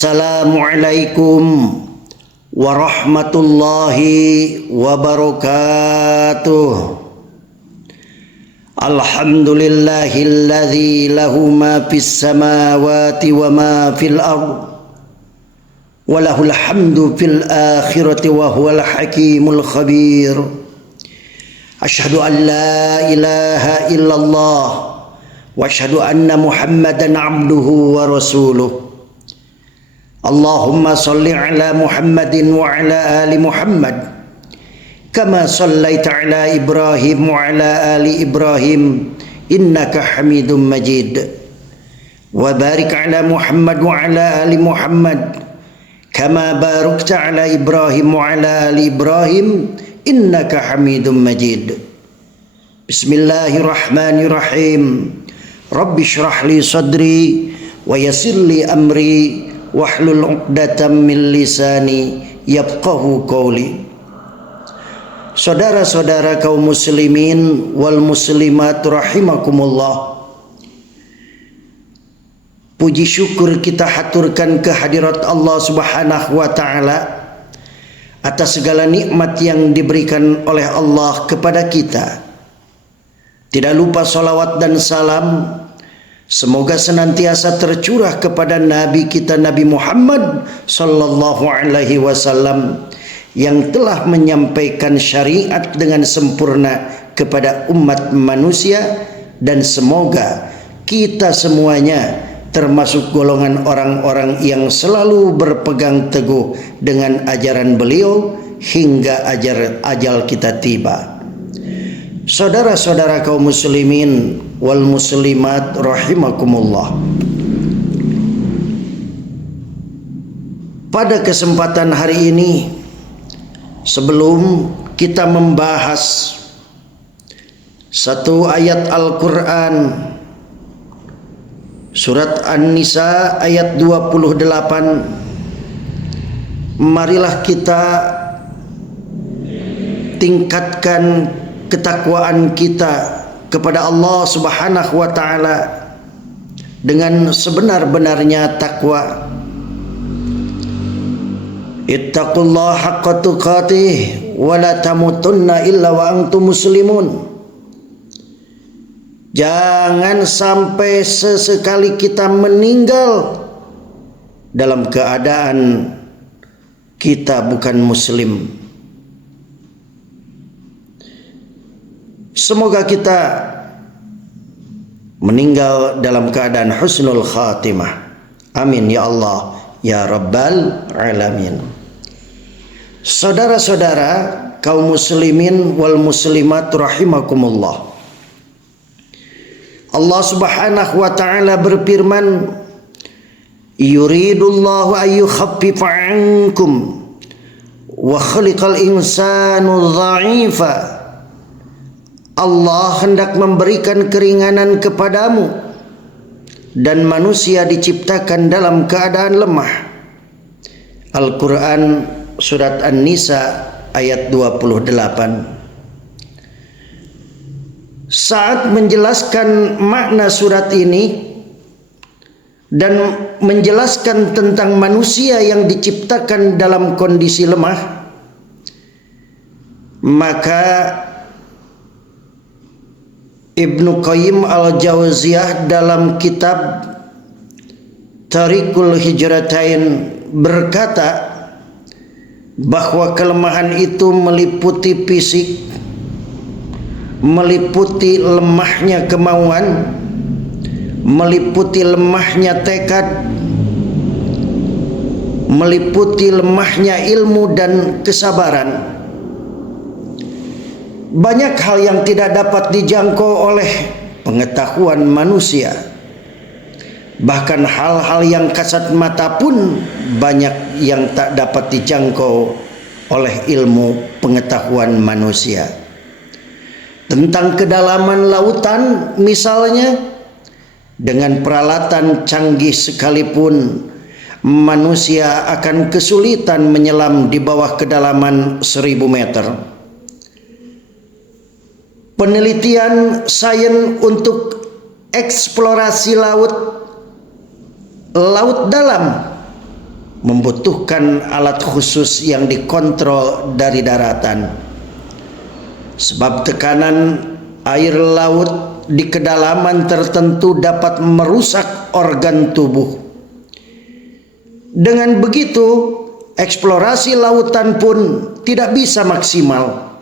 Assalamualaikum warahmatullahi wabarakatuh. Alhamdulillahilladzi lahu ma fis samawati wa ma fil ardh wa lahul hamdu fil akhirati wa huwal hakimul khabir. Asyhadu an la ilaha illallah wa asyhadu anna Muhammadan abduhu wa rasuluh. Allahumma salli ala Muhammadin wa ala ali Muhammad kama sallaita ala Ibrahim wa ala ali Ibrahim innaka Hamidum Majid, wa barik ala Muhammad wa ala ali Muhammad kama barakta ala Ibrahim wa ala ali Ibrahim innaka Hamidum Majid. Bismillahirrahmanirrahim. Rabbi shrah li sadri wa yassir li amri wahlul 'uqdatam min lisani yafqahu qawli. Saudara-saudara kaum muslimin wal muslimat rahimakumullah, puji syukur kita haturkan kehadirat Allah Subhanahu wa taala atas segala nikmat yang diberikan oleh Allah kepada kita. Tidak lupa salawat dan salam semoga senantiasa tercurah kepada Nabi kita Nabi Muhammad sallallahu alaihi wasallam yang telah menyampaikan syariat dengan sempurna kepada umat manusia, dan semoga kita semuanya termasuk golongan orang-orang yang selalu berpegang teguh dengan ajaran beliau hingga ajal kita tiba. Saudara-saudara kaum muslimin wal muslimat rahimakumullah, pada kesempatan hari ini, sebelum kita membahas satu ayat Al-Quran, surat An-Nisa ayat 28, marilah kita tingkatkan ketakwaan kita kepada Allah Subhanahu wa taala dengan sebenar-benarnya takwa. Ittaqullaha haqqa tuqatih wa la tamutunna illa wa antum muslimun. Jangan sampai sesekali kita meninggal dalam keadaan kita bukan muslim. Semoga kita meninggal dalam keadaan husnul khatimah. Amin ya Allah ya Rabbal alamin. Saudara-saudara kaum muslimin wal muslimat rahimakumullah, Allah Subhanahu wa taala berfirman, yuridullahu ayyukhaffifa ankum wa khaliqal insanu dha'ifa. Allah hendak memberikan keringanan kepadamu dan manusia diciptakan dalam keadaan lemah. Al-Quran surat An-Nisa ayat 28. Saat menjelaskan makna surat ini dan menjelaskan tentang manusia yang diciptakan dalam kondisi lemah, maka Ibnu Qayyim al-Jauziyah dalam kitab Tariqul Hijratain berkata bahwa kelemahan itu meliputi fisik, meliputi lemahnya kemauan, meliputi lemahnya tekad, meliputi lemahnya ilmu dan kesabaran. Banyak hal yang tidak dapat dijangkau oleh pengetahuan manusia. Bahkan hal-hal yang kasat mata pun banyak yang tak dapat dijangkau oleh ilmu pengetahuan manusia. Tentang kedalaman lautan misalnya, dengan peralatan canggih sekalipun manusia akan kesulitan menyelam di bawah kedalaman 1000 meter. Penelitian sains untuk eksplorasi laut dalam membutuhkan alat khusus yang dikontrol dari daratan. Sebab tekanan air laut di kedalaman tertentu dapat merusak organ tubuh. Dengan begitu, eksplorasi lautan pun tidak bisa maksimal.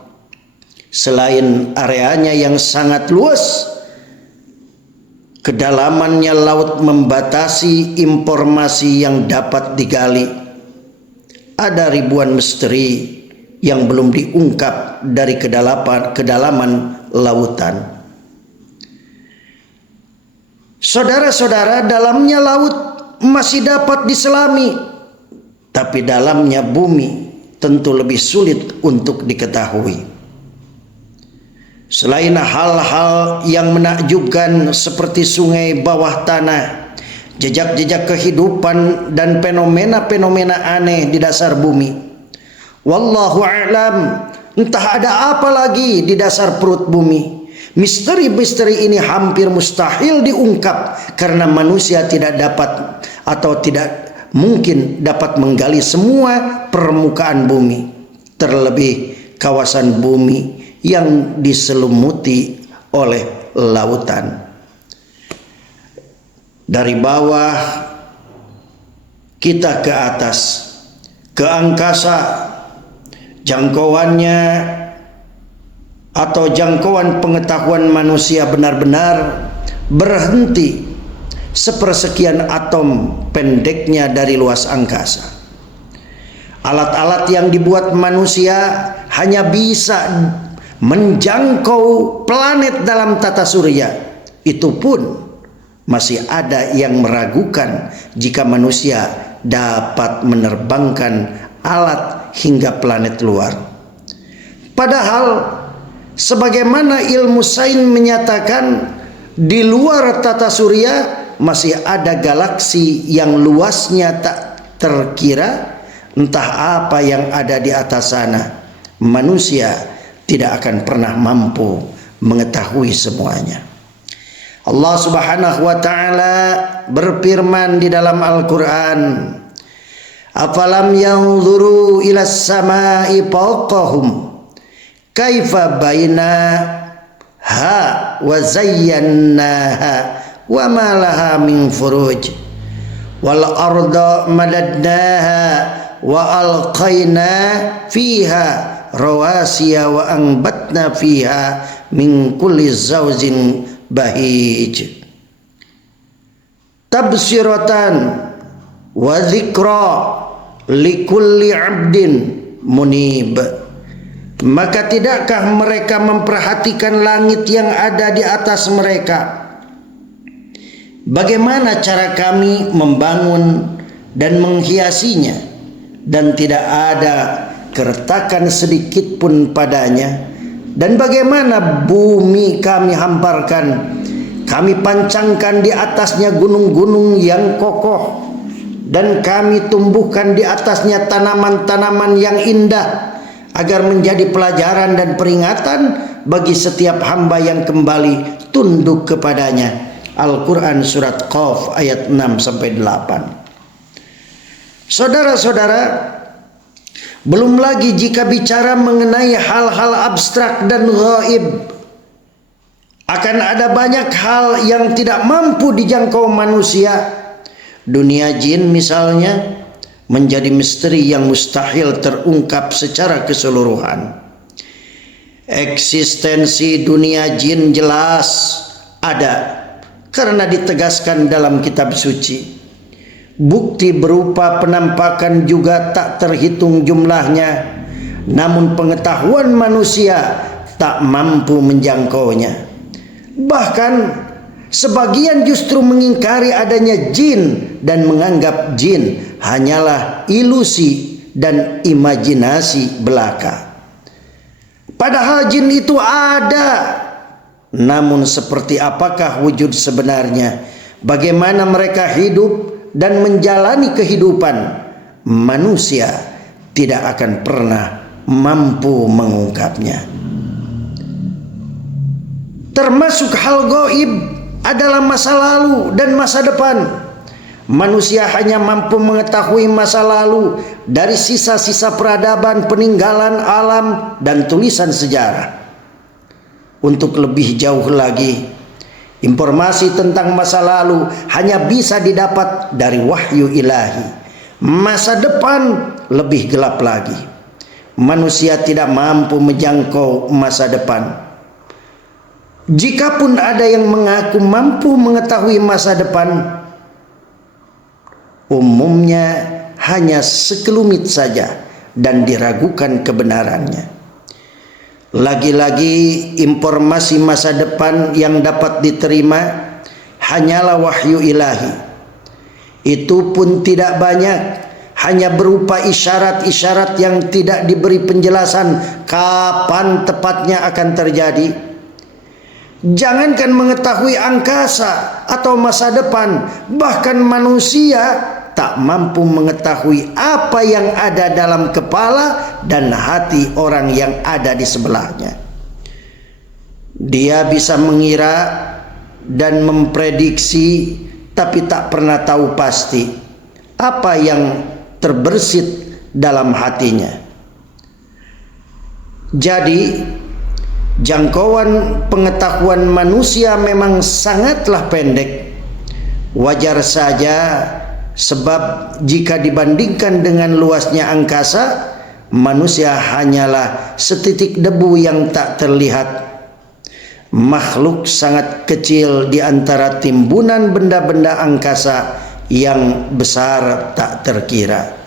Selain areanya yang sangat luas, kedalamannya laut membatasi informasi yang dapat digali. Ada ribuan misteri yang belum diungkap dari kedalaman lautan. Saudara-saudara, dalamnya laut masih dapat diselami, tapi dalamnya bumi tentu lebih sulit untuk diketahui. Selain hal-hal yang menakjubkan seperti sungai bawah tanah, jejak-jejak kehidupan dan fenomena-fenomena aneh di dasar bumi, wallahu a'lam, entah ada apa lagi di dasar perut bumi. Misteri-misteri ini hampir mustahil diungkap karena manusia tidak dapat atau tidak mungkin dapat menggali semua permukaan bumi, terlebih kawasan bumi yang diselumuti oleh lautan. Dari bawah kita ke atas, ke angkasa, jangkauannya atau jangkauan pengetahuan manusia benar-benar berhenti sepersekian atom pendeknya dari luas angkasa. Alat-alat yang dibuat manusia hanya bisa menjangkau planet dalam tata surya. Itu pun masih ada yang meragukan jika manusia dapat menerbangkan alat hingga planet luar. Padahal sebagaimana ilmu sains menyatakan, di luar tata surya masih ada galaksi yang luasnya tak terkira. Entah apa yang ada di atas sana, manusia tidak akan pernah mampu mengetahui semuanya. Allah Subhanahu wa taala berfirman di dalam Al-Qur'an, "Afalam yanzuru ilas samai fawqahum kaifa bainaha wa zayyannaha wa ma laha min furuj wal arda madadnaha wa alqaina fiha rawasiya wa anbatna fiha min kulli zawjin bahij tabsiratan wa dzikra likulli 'abdin munib." Maka tidakkah mereka memperhatikan langit yang ada di atas mereka? Bagaimana cara kami membangun dan menghiasinya, dan tidak ada keretakan sedikit pun padanya? Dan bagaimana bumi kami hamparkan, kami pancangkan di atasnya gunung-gunung yang kokoh, dan kami tumbuhkan di atasnya tanaman-tanaman yang indah, agar menjadi pelajaran dan peringatan bagi setiap hamba yang kembali tunduk kepadanya. Al-Quran Surat Qaf ayat 6-8. Saudara-saudara, belum lagi jika bicara mengenai hal-hal abstrak dan gaib, akan ada banyak hal yang tidak mampu dijangkau manusia. Dunia jin misalnya menjadi misteri yang mustahil terungkap secara keseluruhan. Eksistensi dunia jin jelas ada karena ditegaskan dalam kitab suci. Bukti berupa penampakan juga tak terhitung jumlahnya, namun pengetahuan manusia tak mampu menjangkaunya. Bahkan sebagian justru mengingkari adanya jin dan menganggap jin hanyalah ilusi dan imajinasi belaka. Padahal jin itu ada. Namun seperti apakah wujud sebenarnya? Bagaimana mereka hidup dan menjalani kehidupan? Manusia tidak akan pernah mampu mengungkapnya. Termasuk hal gaib adalah masa lalu dan masa depan. Manusia hanya mampu mengetahui masa lalu dari sisa-sisa peradaban, peninggalan alam, dan tulisan sejarah. Untuk lebih jauh lagi, informasi tentang masa lalu hanya bisa didapat dari wahyu ilahi. Masa depan lebih gelap lagi. Manusia tidak mampu menjangkau masa depan. Jikapun ada yang mengaku mampu mengetahui masa depan, umumnya hanya sekelumit saja dan diragukan kebenarannya. Lagi-lagi informasi masa depan yang dapat diterima hanyalah wahyu ilahi. Itu pun tidak banyak, hanya berupa isyarat-isyarat yang tidak diberi penjelasan kapan tepatnya akan terjadi. Jangankan mengetahui angkasa atau masa depan, bahkan manusia tak mampu mengetahui apa yang ada dalam kepala dan hati orang yang ada di sebelahnya. Dia bisa mengira dan memprediksi, tapi tak pernah tahu pasti apa yang terbersit dalam hatinya. Jadi, jangkauan pengetahuan manusia memang sangatlah pendek. Wajar saja, sebab jika dibandingkan dengan luasnya angkasa, manusia hanyalah setitik debu yang tak terlihat. Makhluk sangat kecil di antara timbunan benda-benda angkasa yang besar tak terkira.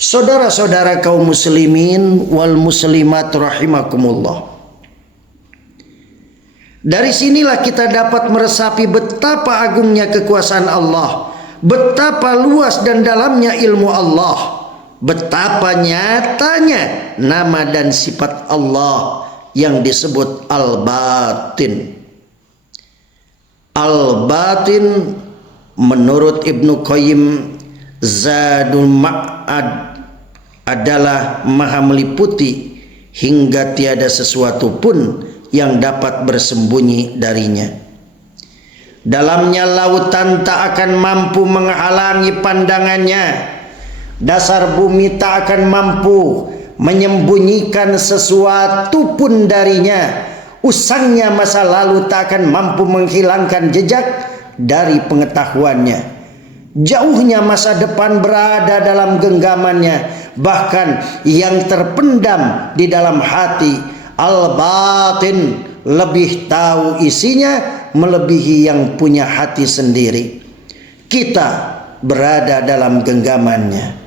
Saudara-saudara kaum muslimin wal muslimat rahimakumullah. Dari sinilah kita dapat meresapi betapa agungnya kekuasaan Allah, betapa luas dan dalamnya ilmu Allah, betapa nyatanya nama dan sifat Allah yang disebut Al-Batin. Al-Batin menurut Ibnu Qayyim Zadul Ma'ad adalah maha meliputi hingga tiada sesuatu pun yang dapat bersembunyi darinya. Dalamnya lautan tak akan mampu menghalangi pandangannya. Dasar bumi tak akan mampu menyembunyikan sesuatu pun darinya. Usangnya masa lalu tak akan mampu menghilangkan jejak dari pengetahuannya. Jauhnya masa depan berada dalam genggamannya, bahkan yang terpendam di dalam hati. Al-Batin lebih tahu isinya melebihi yang punya hati sendiri. Kita berada dalam genggamannya.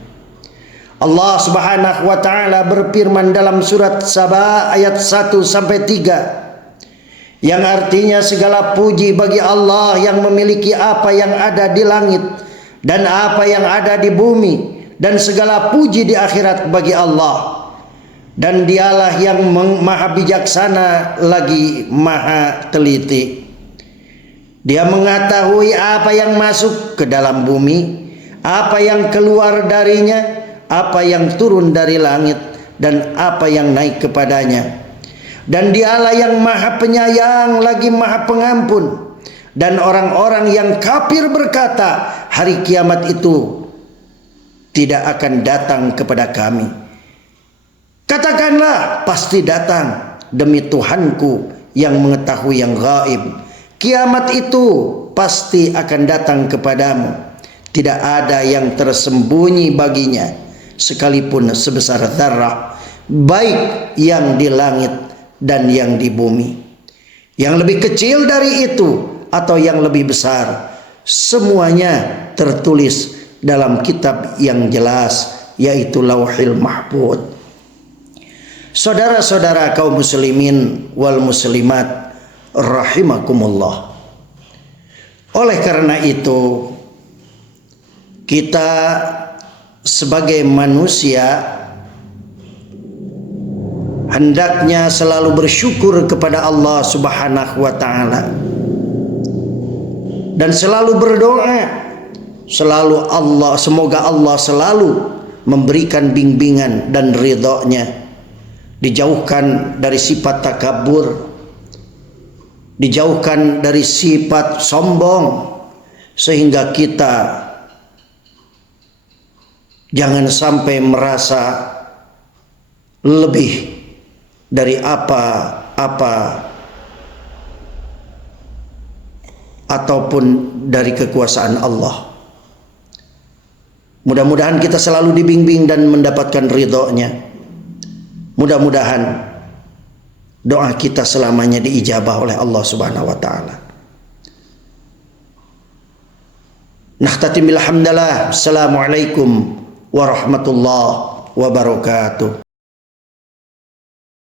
Allah Subhanahu wa taala berfirman dalam surat Saba ayat 1 sampai 3, yang artinya segala puji bagi Allah yang memiliki apa yang ada di langit dan apa yang ada di bumi, dan segala puji di akhirat bagi Allah. Dan dialah yang maha bijaksana lagi maha teliti. Dia mengetahui apa yang masuk ke dalam bumi, apa yang keluar darinya, apa yang turun dari langit, dan apa yang naik kepadanya. Dan dialah yang maha penyayang lagi maha pengampun. Dan orang-orang yang kafir berkata, hari kiamat itu tidak akan datang kepada kami. Katakanlah, pasti datang, demi Tuhanku yang mengetahui yang gaib. Kiamat itu pasti akan datang kepadamu. Tidak ada yang tersembunyi baginya, sekalipun sebesar zarrah, baik yang di langit dan yang di bumi. Yang lebih kecil dari itu atau yang lebih besar, semuanya tertulis dalam kitab yang jelas, yaitu Lauhil Mahfuz. Saudara-saudara kaum muslimin wal muslimat rahimakumullah. Oleh karena itu, kita sebagai manusia hendaknya selalu bersyukur kepada Allah Subhanahu wa taala dan selalu berdoa, semoga Allah selalu memberikan bimbingan dan ridhonya, dijauhkan dari sifat takabur, dijauhkan dari sifat sombong, sehingga kita jangan sampai merasa lebih dari apa-apa ataupun dari kekuasaan Allah. Mudah-mudahan kita selalu dibimbing dan mendapatkan ridhonya. Mudah-mudahan doa kita selamanya diijabah oleh Allah Subhanahu wa taala. Nakhtatim bil hamdalah. Assalamualaikum warahmatullahi wabarakatuh.